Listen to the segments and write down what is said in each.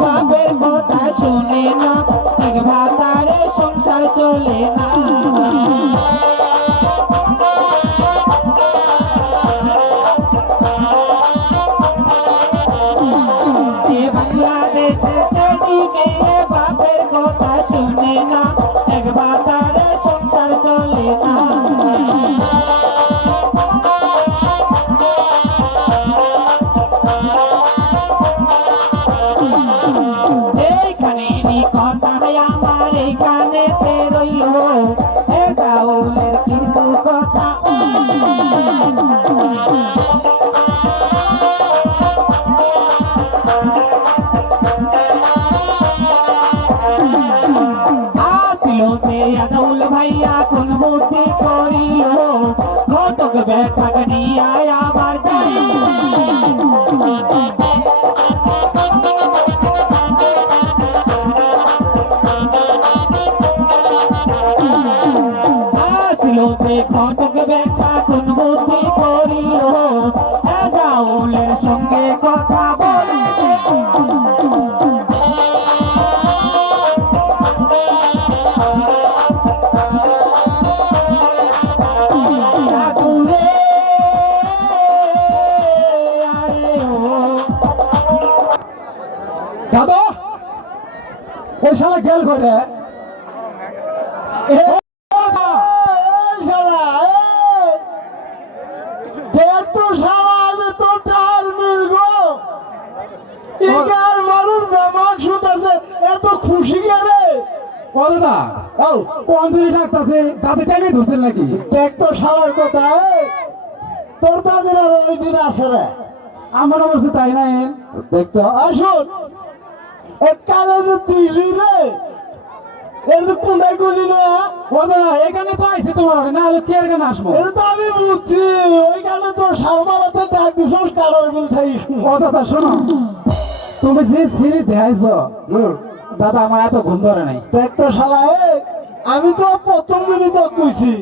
বাপের কথা শুনে না। பகனியாய বেমার শুতাছে, এত খুশি গেলে ও দাদা ও। কোন দিকে ডাকতেছে? দাঁতে টেনে ধরছেন নাকি? তো কথা তোর তাদের আর ওই দিন আছে রে। আমার অবস্থা তাই নাই দেখতো আসুন। কালে যে দিলি রে। এর তো কোনায় গুলি না। ও দাদা এখানে তো আইছে তোমার না হলে কে এখানে আসব? এটা তো আমি বুঝছি ডাক দিছস থাইস ও দাদা শোনো। তুমি যে সিঁড়ি দেখাইছো দাদা আমার এত ঘুম ধরে নাই। তো শালা এ, আমি তো প্রথম দিনই তো কইছি।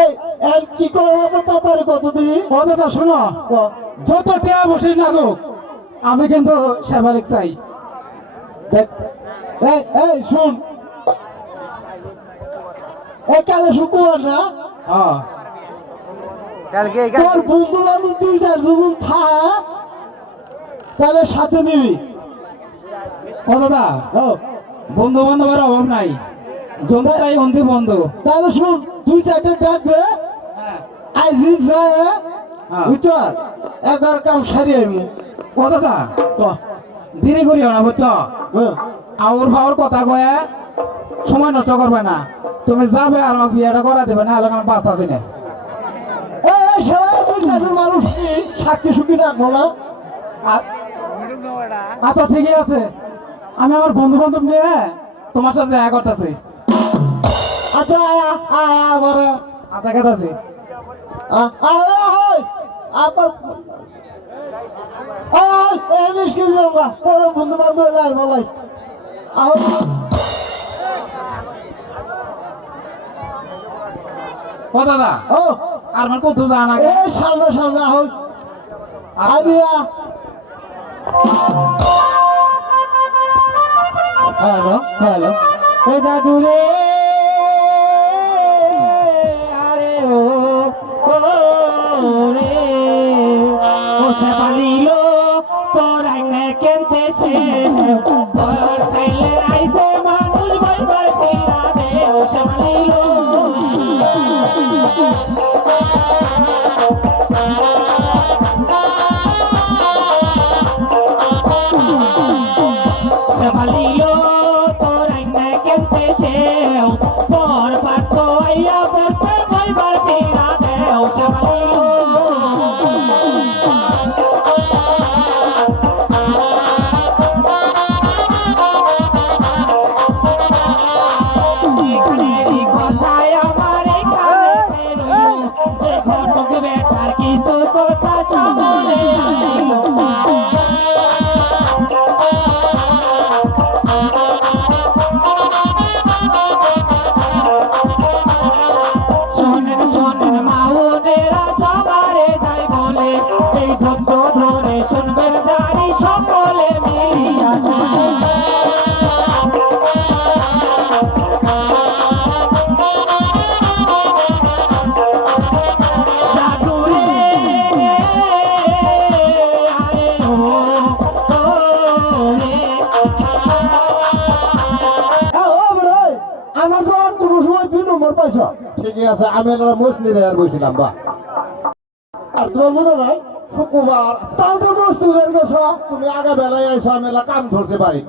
এই কি করব তাড়াতাড়ি কত দিই ও দাদা শোনো। যত টেয়া বসে লাগুক আমি কিন্তু সেবালিক চাই দেখ এই এই শুন। এই কালে শুক্রবার না? হ্যাঁ। তোর বন্ধু বান্ধব তুই যার যখন থাক তাহলে সাথে নিবি। ও বন্ধু বান্ধবের অভাব নাই। অন্তি বন্ধু। তাহলে শুন তুই চারটে ডাক দে। আইজি যায় হ্যাঁ। এগার কাম সারি আমি ও দাদা তো দেরি করিও না বুঝছ। আউর ফাউর কথা কয়ে সময় নষ্ট করবে না। তুমি যাবে আর আমাকে বিয়েটা করা দেবে না হলে বাঁচতে আছি না মানুষ সাক্ষী সুখী রাখব না। আচ্ছা ঠিকই আছে। আমি আমার বন্ধু বান্ধব নিয়ে তোমার সাথে দেখা করতেছি। আচ্ছা আমার আচ্ছা কেতাছি আয়া হয় আবার আয় এই মিষ্টি যাবা পরে বন্ধু বান্ধব লাই বলাই ও দাদা ও আর আমার কোথাও জানা এই সামনে সামনে হই আদিয়া হ্যালো হ্যালো। ও জাদুরে আরে ও রে। ও সে পালিল আছে আমি একটা মুসলি দেয়ার বসছিলাম বা। আর তোমার মনে নাই শুক্রবার তাও তো বস্তু বের গেছো তুমি আগে বেলায় আইসো আমি এলা কাম ধরতে পারি।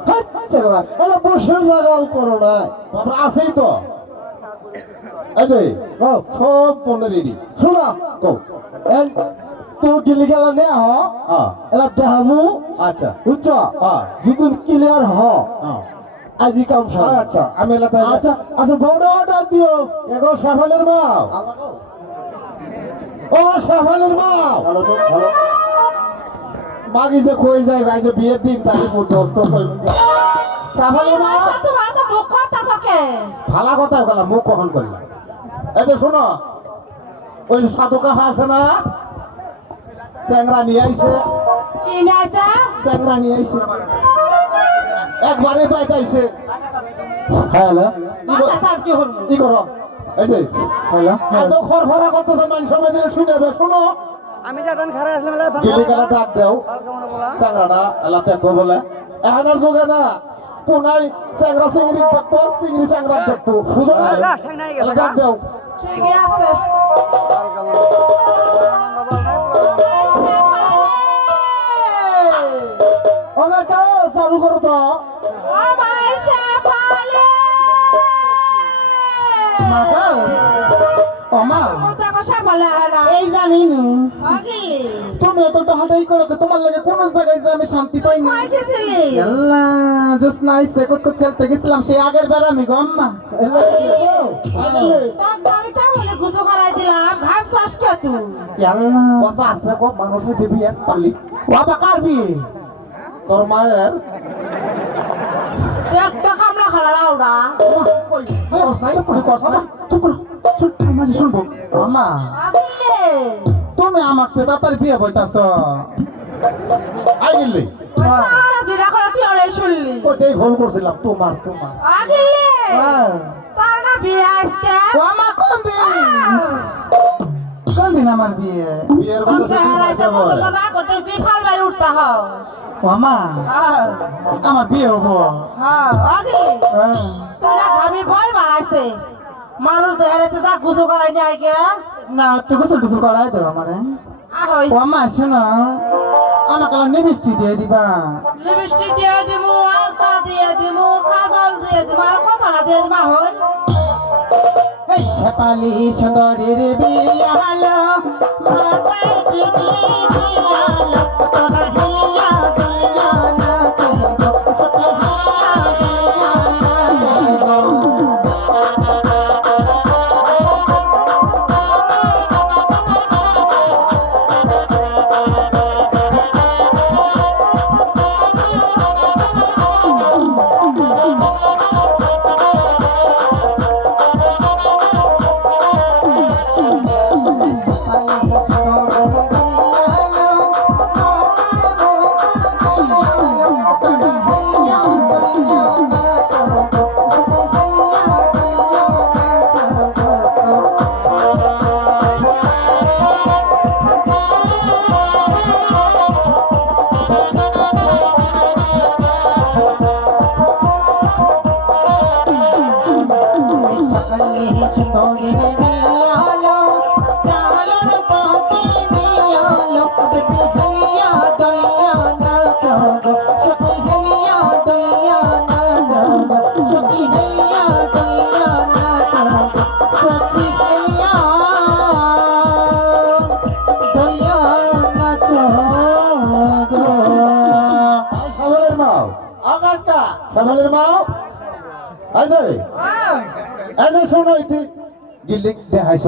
জায়গাও করো না। বাবা আছেই তো। এই যে ও। সব পনেরো রেডি শোনো। কো এন তো গিলি গেলা নে হ হ্যাঁ। এলা আচ্ছা। বুঝছ? হ্যাঁ। যদি ক্লিয়ার হ। হ্যাঁ। আজি কাম আচ্ছা আমি আচ্ছা আচ্ছা বড় অর্ডার দিও। এগো সাফালের মাও ও সাফালের ভালো মাগি যে কই যায় গাই যে বিয়ের দিন তাকে পড়তে তো কই সাফালের মা। তোমার তো মুখ করতা থাকে ভালা কথা গেল মুখ কখন করলাম এই যে শোনো ওই সাধু কাহা আছে না? চ্যাংরা নিয়ে আইছে। কি নাইছে চ্যাংরা নিয়ে আইছে। একবারে পাইতাইছে হ্যালো কি হল কি করো এই যে হ্যালো এত খরখরা করতেছে মানুষ সবাই দিলে শুনে বে শোনো আমি যাতেন খারাপ আসলে মেলা গিলি গেলা ডাক দেও চ্যাংরাটা এলা দেখব বলে এখানের যুগে না পুনাই চ্যাংরা চিংড়ি দেখব চিংড়ি চ্যাংরা দেখব বুঝো না ডাক দেও ঠিক আছে এই জানি নু। আগি তুমি এত হাঁটাই করো তো তোমার লাগে কোন জায়গায় যে আমি শান্তি পাই না? কই গেছিলি। আল্লাহ জাস্ট নাইস তো খেলতে গেছিলাম সেই আগের বার আমি গম্মা তো আমি কেমন গুজো করাই দিলাম ভাব চাষ কে তুই? আল্লাহ কথা আসতে কো মানুষ হয়েছে বিয়ে? কারবি তোর মায়ের? দেখ কামলা খালা রাউডা শুনব। মামা তুমি আমাকে তাড়াতাড়ি বিয়ে বইতাছ আই গেলি সারা জিরা করে শুনলি? কই দেই ভুল করছিলাম। তোমার তোমার। আগিলে তার না বিয়ে আজকে? মামা কোন দিন? আমার বিয়ে। বিয়ের কথা মামা আমার বিয়ে হব। হ্যাঁ আগিলে হ্যাঁ। তোরা ভয় বাড়াইছে। মানুষ দেখাতে যা গুজো করাই নি আগে না একটু গোসল টোসল করাই দেবো আমারে। আহই ও মা শোনো আমাকে মিষ্টি দিয়ে দিবা। লিপস্টিক দিয়ে দিমু আলতা দিয়ে দিমু কাজল দিয়ে দিমু আর কপালা দিয়ে দিমু হই। শেপালি সুন্দরীর বিয়ালো টিকলি দিয়ালো তোরা মাও আগারটা সামালের মাও আই যে এই যে শোনো ইতি গিল্লি দেখাইছ?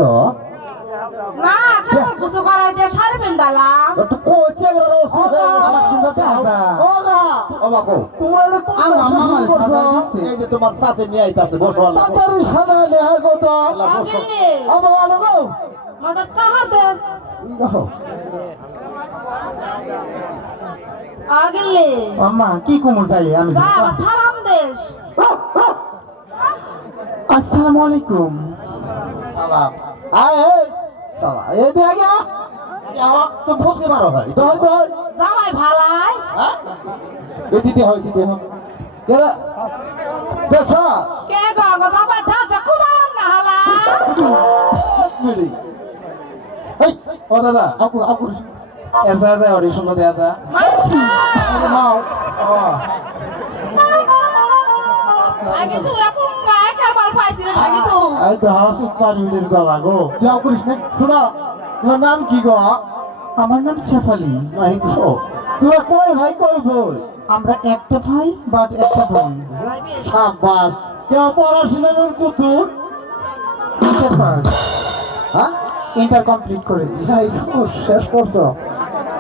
না কেমন গুজো করাই দিয়ে শাড়ি পিন্দালাম একটু কোচে গেল আমার সুন্দর দেখা ও গা। ও বাকো তোমার আমার মামার সাজা দিচ্ছে এই যে তোমার সাথে নিয়ে আইতাছে বসো আল্লাহ সাজা আল্লাহ মদত কাহার দে আগিলে। মামা কি কুমুর যাই আমি সালাম দেশ। আসসালামু আলাইকুম। সালাম। আয় এই। সালা এই দে আগে তো বসে মারো ভাই। দই দই জামাই ভালাই। হ্যাঁ? দিতে হয় দিতে হয়। এরা দেখছ? কে গো গো জামাই যা কুদালাম না হালা? এই ও দাদা আপু আপু যা। করিস না। শোনা তোমার নাম কি গো? আমার নাম শেফালি তোরা কই ভাই কই বই আমরা একটা ভাই বাট একটা বোন। সাব্বাস। কেউ পড়াশোনার কুতুর হ্যাঁ? ইন্টার কমপ্লিট করেছি। শেষ করছ।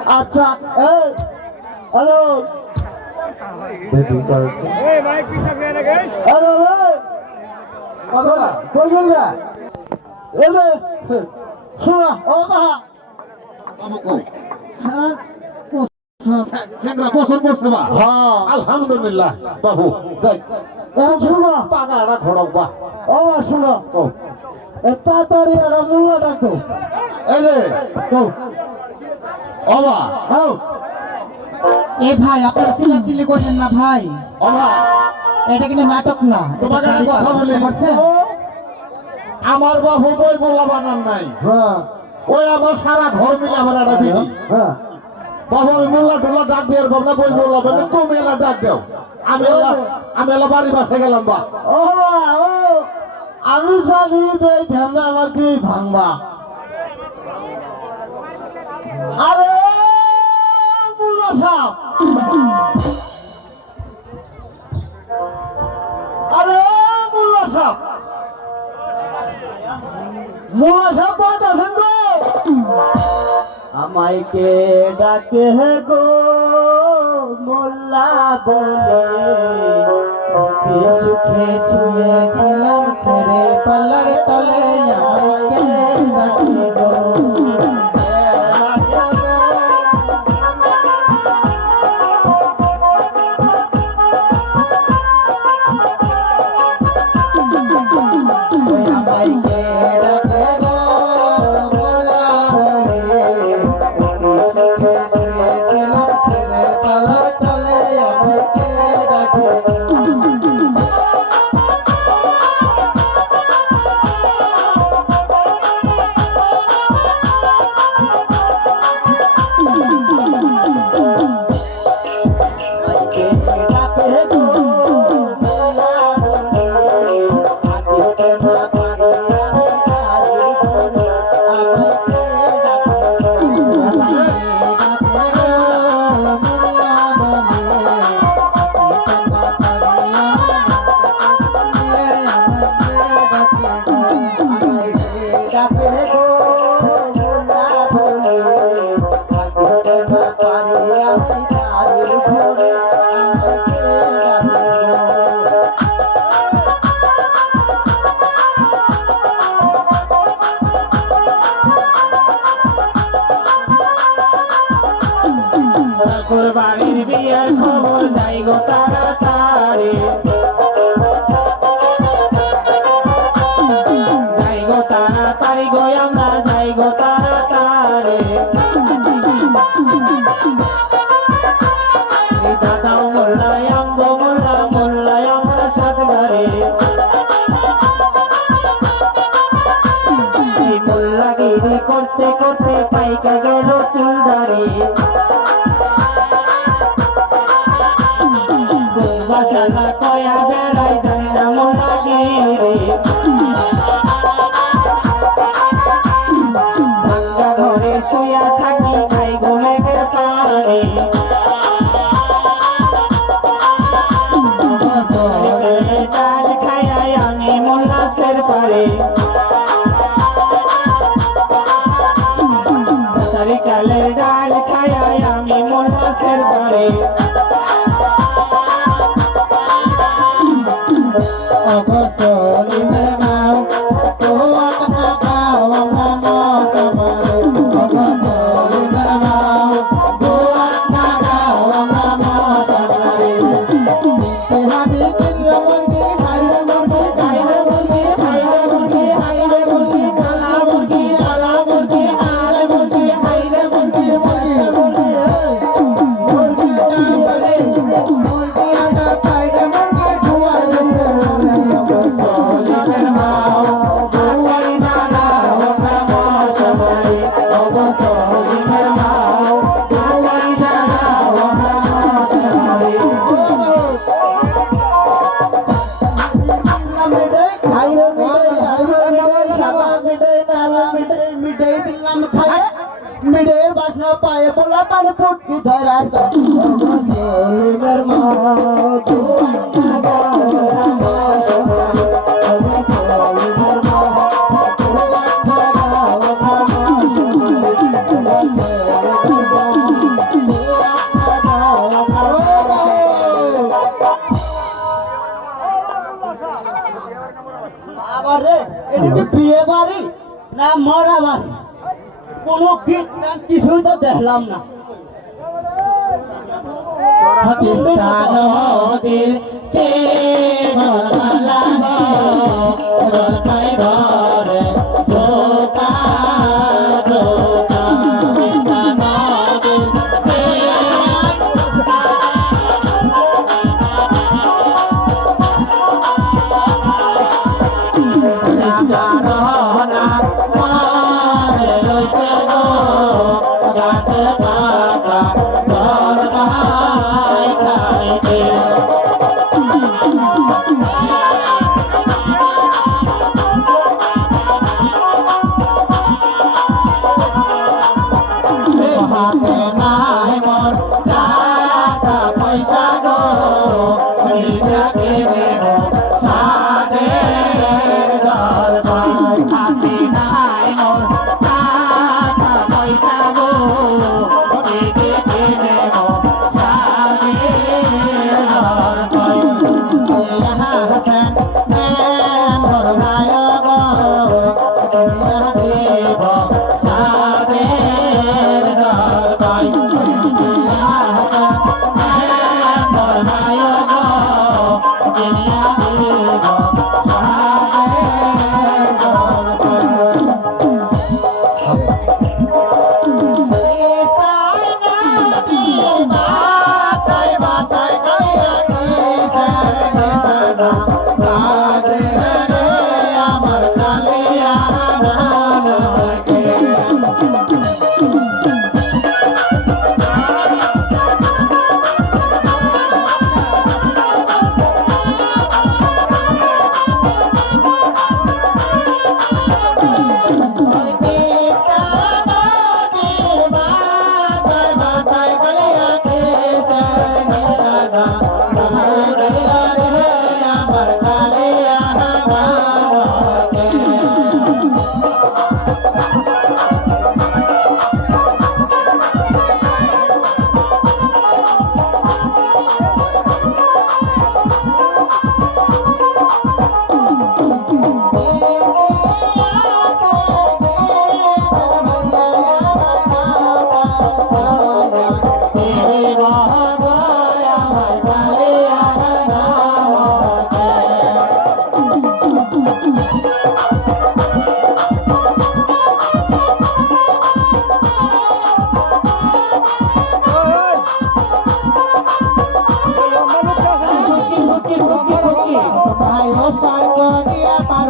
আচ্ছা এই হ্যালো। হ্যাঁ হ্যাঁ। আলহামদুলিল্লাহ বাবু যাই। শোনো। পাগাটা ঘোড়াও বা। ও শোনো। তাড়াতাড়ি একটা মূল্য ডাকো এই যে অবা ও এ ভাই আপনারা চিল্লাচিল্লি করেন না ভাই। অবা এটা কিন্তু নাটক না তোমাকে কথা বলি। আমার বাবু বই বললা বানান নাই। হ্যাঁ। ওই আমার সারা ঘর মিলে আমার একটা বিটি হ্যাঁ। বাবু আমি মোল্লা টোল্লা ডাক দিয়ে না বই বললাম তুমি এলা ডাক দাও। আমি এলা আমি এলা বাড়ি বাসে গেলাম বা। ও আমি জানি যে ঢ্যামনা আমাকে ভাঙবা। আরে সাপ আরে মূল্য সাপ মূল্য সাপ বাদ আছেন গো আমায় কে ডাকে গো মোল্লা বলে। সুখে সুখে ছুঁয়েছিলাম খেরে পাল্লার তলে আমাকে ডাকে গো মোল্লাসের পারে পায়ে বলা পার পুটকি ধরা আবার রে এটা কি বিয়ে বাড়ি না মরা বাড়ি? কোনো কিছুই তো দেখলাম না। পাকিস্তান দিল চে পার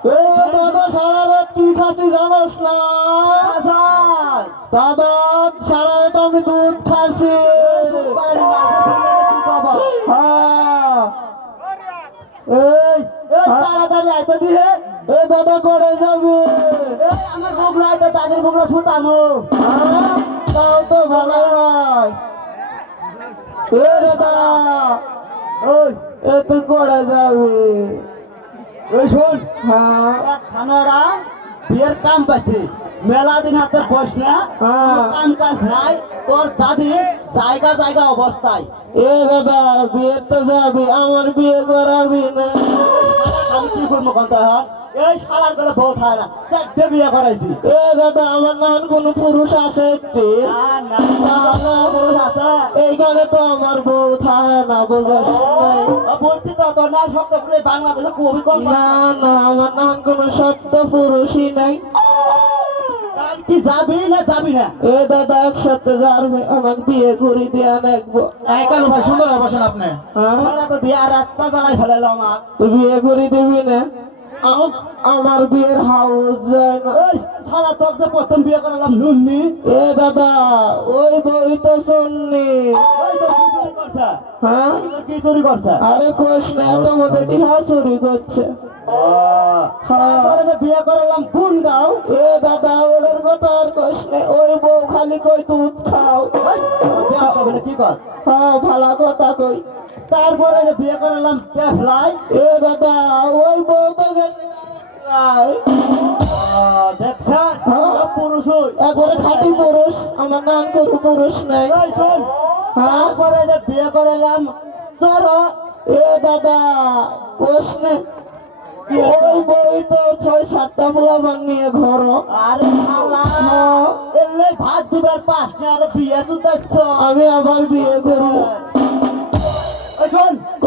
দাদা সারা রাত কি খাচ্ছি জানোস না দাদা সারা রাত আমি হ্যাঁ এ দাদা করে যাবে আমার বগলা আইতে তাদের বগলা শুতামো হ্যাঁ? তাও তো ভালোই হয় এ দাদা ওই এ তুই করে যাবি ওই শোন হ্যাঁ খানোরা বিয়ের কাম পাচ্ছি। মেলা দিন হাতে বসিয়া হ্যাঁ। কাম কাজ নাই তোর দাদি জায়গা জায়গা অবস্থায়। এ দাদা বিয়ে তো যাবি আমার বিয়ে করাবি না। আমি কি করব কথা হন এই শালার করে বউ খায় না চারটে বিয়ে করাইছি। এ দাদা আমার নাম কোন পুরুষ আছে একটি। না না। না, বউ আছে। এইখানে তো আমার বউ থাকে না বুঝাস বলছি তো তোর না শব্দ করে বাংলাদেশে খুবই কম না না আমার নাম কোন সত্য পুরুষই নাই। কি যাবি না যাবি না? এ দাদা একসাথে যাবে আমাকে বিয়ে করে দিয়ে দেখব। এই কালু ভাই সুন্দর হয়ে আপনি। হ্যাঁ? তো দিয়ে আর একটা জ্বালাই ফেলাইলো আমার। তুই বিয়ে করে দিবি না? আমার বিয়ের হাউস যায় না এই তোর যে প্রথম বিয়ে করালাম নুননি এ দাদা ওই বই তো শুননি হ্যাঁ কি চুরি করছে আরে কোষ না চুরি করছে হ্যাঁ বিয়ে করালাম কোন গাঁও এ দাদা ওদের কথা আর ওই বউ খালি কই দুধ খাও কি কর হ্যাঁ ভালো কথা কই তারপরে যে বিয়ে করালাম ক্যাফলাই এ দাদা ওই বউ তো গেছে গায়। দেখছেন হ্যাঁ। পুরুষ হই। একবারে খাঁটি পুরুষ আমার নাম করু পুরুষ নাই। হ্যাঁ? তারপরে যে বিয়ে করালাম চল এ দাদা কোষ না। ওই বই তো ছয় সাতটা বানিয়ে ঘর। আরে ভাত দিবার না আর বিয়ে তো দেখছ। আমি আবার বিয়ে করব। এই শোন ক।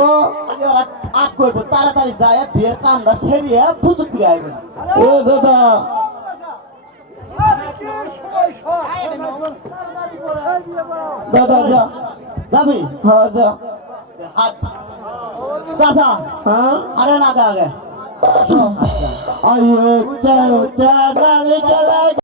এরা আগ করব তাড়াতাড়ি যায় বিয়ের কামটা সেরিয়ে পুতুক দিয়ে আইবে। এ দাদা। দাদা যা। যাবি? হ্যাঁ যা। চাচা। হ্যাঁ? আরে না আগে উচ্চা ডালে চলা